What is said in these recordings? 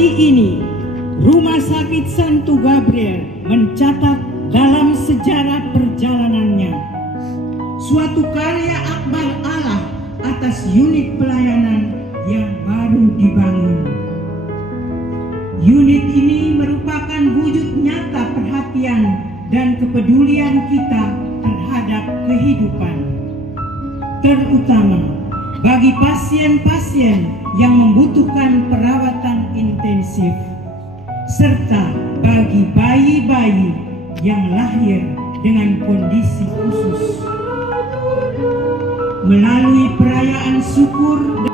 Hari ini, Rumah Sakit Santo Gabriel mencatat dalam sejarah perjalanannya suatu karya akbar Allah atas unit pelayanan yang baru dibangun. Unit ini merupakan wujud nyata perhatian dan kepedulian kita terhadap kehidupan, terutama bagi pasien-pasien yang membutuhkan perawatan intensif, serta bagi bayi-bayi yang lahir dengan kondisi khusus. Melalui perayaan syukur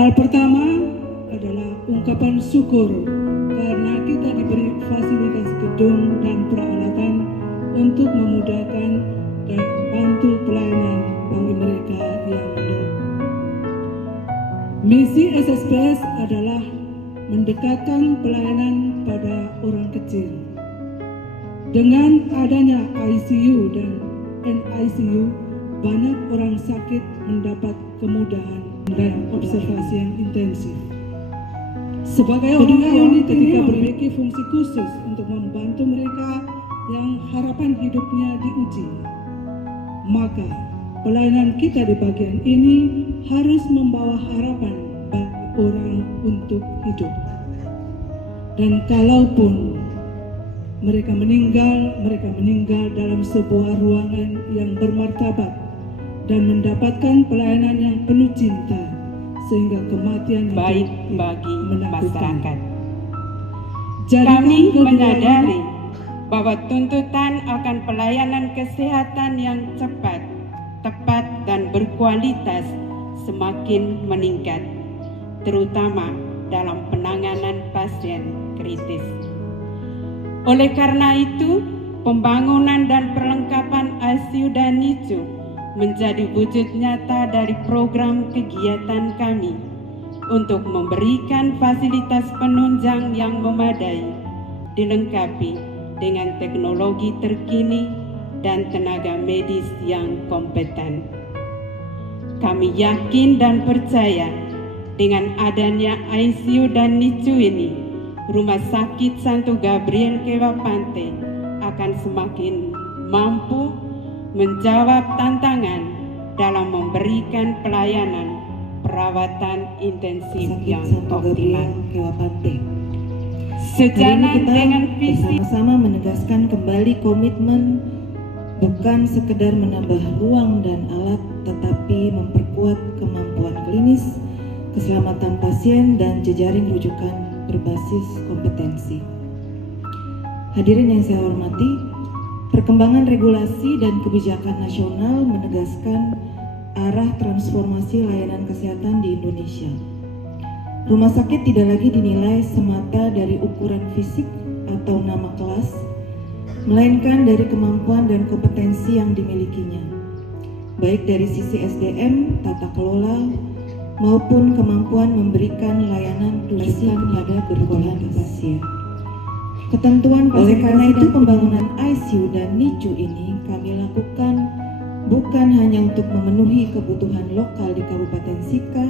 hal pertama adalah ungkapan syukur karena kita diberi fasilitas gedung dan peralatan untuk memudahkan dan bantu pelayanan bagi mereka yang ada. Misi SSPS adalah mendekatkan pelayanan pada orang kecil. Dengan adanya ICU dan NICU, banyak orang sakit mendapat kemudahan dalam observasi yang intensif. Sebagai orang unit ketika memiliki fungsi khusus untuk membantu mereka yang harapan hidupnya diuji, maka pelayanan kita di bagian ini harus membawa harapan bagi orang untuk hidup. Dan kalaupun mereka meninggal dalam sebuah ruangan yang bermartabat dan mendapatkan pelayanan yang penuh cinta, sehingga kematian baik bagi masyarakat. Kami menyadari bahwa tuntutan akan pelayanan kesehatan yang cepat, tepat, dan berkualitas semakin meningkat, terutama dalam penanganan pasien kritis. Oleh karena itu, pembangunan dan perlengkapan ICU dan NICU menjadi wujud nyata dari program kegiatan kami untuk memberikan fasilitas penunjang yang memadai, dilengkapi dengan teknologi terkini dan tenaga medis yang kompeten. Kami yakin dan percaya dengan adanya ICU dan NICU ini, Rumah Sakit Santo Gabriel Kewapante akan semakin mampu menjawab tantangan dalam memberikan pelayanan perawatan intensif yang optimal. Sejalan dengan visi bersama menegaskan kembali komitmen bukan sekedar menambah ruang dan alat, tetapi memperkuat kemampuan klinis, keselamatan pasien, dan jejaring rujukan berbasis kompetensi. Hadirin yang saya hormati, perkembangan regulasi dan kebijakan nasional menegaskan arah transformasi layanan kesehatan di Indonesia. Rumah sakit tidak lagi dinilai semata dari ukuran fisik atau nama kelas, melainkan dari kemampuan dan kompetensi yang dimilikinya, baik dari sisi SDM, tata kelola, maupun kemampuan memberikan layanan rujukan pada kebutuhan pasien. Ketentuan oleh karena itu pembangunan ICU dan NICU ini kami lakukan bukan hanya untuk memenuhi kebutuhan lokal di Kabupaten Sika,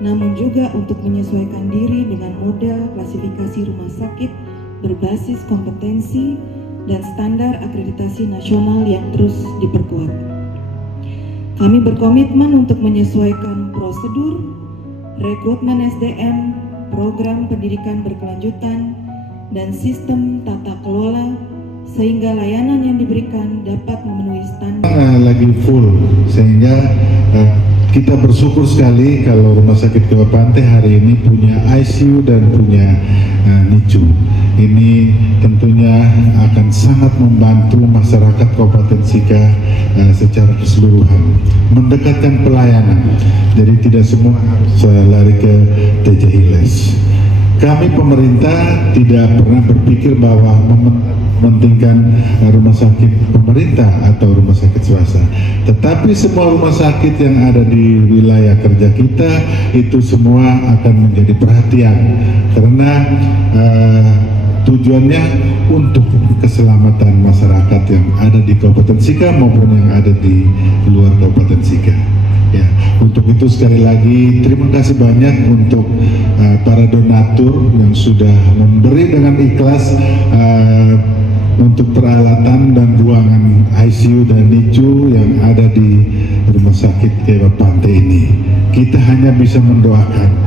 namun juga untuk menyesuaikan diri dengan model klasifikasi rumah sakit berbasis kompetensi dan standar akreditasi nasional yang terus diperkuat. Kami berkomitmen untuk menyesuaikan prosedur, rekrutmen SDM, program pendidikan berkelanjutan, dan sistem tata kelola sehingga layanan yang diberikan dapat memenuhi standar. Lagi full sehingga Kita bersyukur sekali kalau Rumah Sakit Dewa Pantai hari ini punya ICU dan punya NICU. Ini tentunya akan sangat membantu masyarakat Kabupaten Sika secara keseluruhan, mendekatkan pelayanan. Jadi tidak semua harus lari ke TJ Hiles. Kami pemerintah tidak pernah berpikir bahwa mementingkan rumah sakit pemerintah atau rumah sakit swasta, tetapi semua rumah sakit yang ada di wilayah kerja kita itu semua akan menjadi perhatian karena tujuannya untuk keselamatan masyarakat yang ada di Kabupaten Sika maupun yang ada di luar Kabupaten Sika. Ya, untuk itu sekali lagi terima kasih banyak untuk para donatur yang sudah memberi dengan ikhlas untuk peralatan dan ruangan ICU dan NICU yang ada di Rumah Sakit Dewa Pantai ini. Kita hanya bisa mendoakan.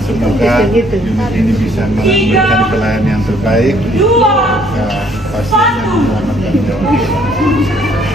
Semoga unit ini bisa memberikan pelayanan yang terbaik untuk pasien yang menyelamatkan nyawa.